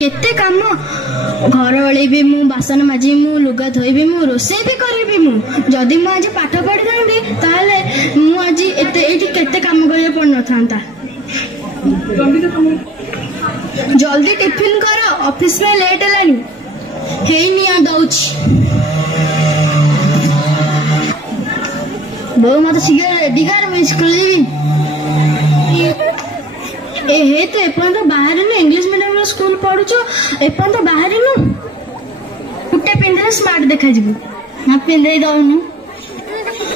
केते काम घर ओळेबी मु बासन माजी मु लुगा धोइबी मु रोषेई भी करबी मु जदि मु आज पाठ पढ़ी थांती ताले मु आज एते एठी केते काम करे पड़ न थांता। जल्दी टिफिन कर ऑफिस में लेट हेलानी हेई निया दउछि बो मत शीघ्र रेडी कर मैं स्कूल जीवी। हे तो एपन तो बाहर न इंग्लिश मीडियम स्कूल पढ़ुछ एपन तो बाहर न गुटे पिंधले स्मार्ट देखा जीवु हां पिंधे दउनु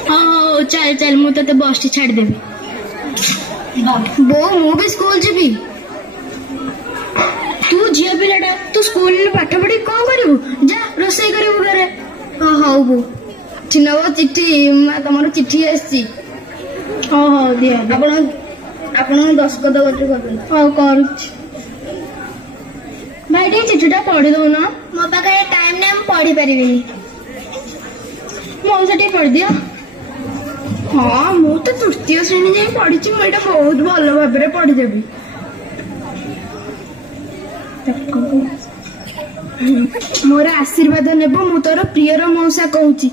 हां चल चल मु तते बस टी छाड़ देबी बो मु भी स्कूल जीवी। तू झिया पिलाटा तू स्कूल में पाठ पढ़ी कोन करिवु जा रोसई करिवु घरे। हां हां बो चिन्हबो चिट्ठी तमरो चिट्ठी आसी हां हां दिया आपण 10 कद गोटे कर भाई टे चिठीटा पढ़ी दो ना मो पाखे टाइम ना पढ़ी पारिबिनी मौसा टे पढ़ दिया। हाँ मु तो तृतीय श्रेणी जाए पढ़ी मुझे बहुत भल भाव पढ़ी देवी। मोर आशीर्वाद नेब मु तोर प्रियर मौसा कहूची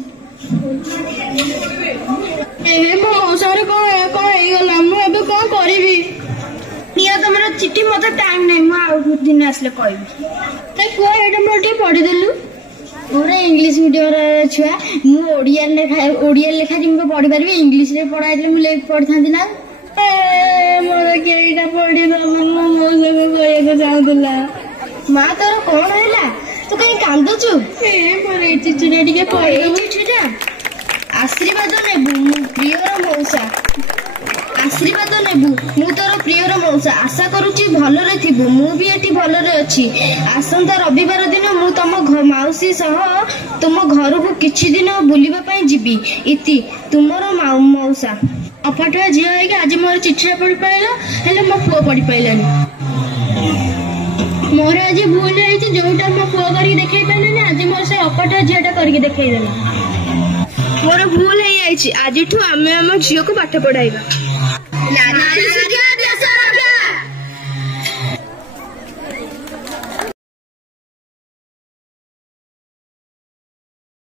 मो मौसा कौन मुझे कौन करी तुम चिट्ठी मत टाइम नहीं दिन आसले कह पढ़ीदेलु मोर इंग्लिश मीडियम छुआ मुझे लेखा जमी पढ़ी पारि इंग्लिश पढ़ाई मुझे पढ़ी था ना मोर कईटा पढ़ी मो मौसा को कह चाहूला माँ तोर कौन है तू कहीं कांदुचु चिठीटा आशीर्वाद नेबु मु प्रियर मौसा आशीर्वाद नेबु मु तोर प्रियर मौसा आशा करुची भलरे थिबु मु भी एठी भलरे अछि। आसंता रविवार दिन मु तम माउसी सह तुम घर को किछि दिन बुलिबा पई जिबी इति तुमर मौसा अफाटुआ झिया होइके आज मोर चिठिया पढ़ी पाइला हेले मो पुओ पढ़ी पाइलानी मोर आज भूल होइछि जोटा मो पुओ करी देखै पाइलानी आज मोर से अफाटुआ झियाटा करके देखै देला मोर भूल है आज आम झील को पाठ पढ़ाइबा।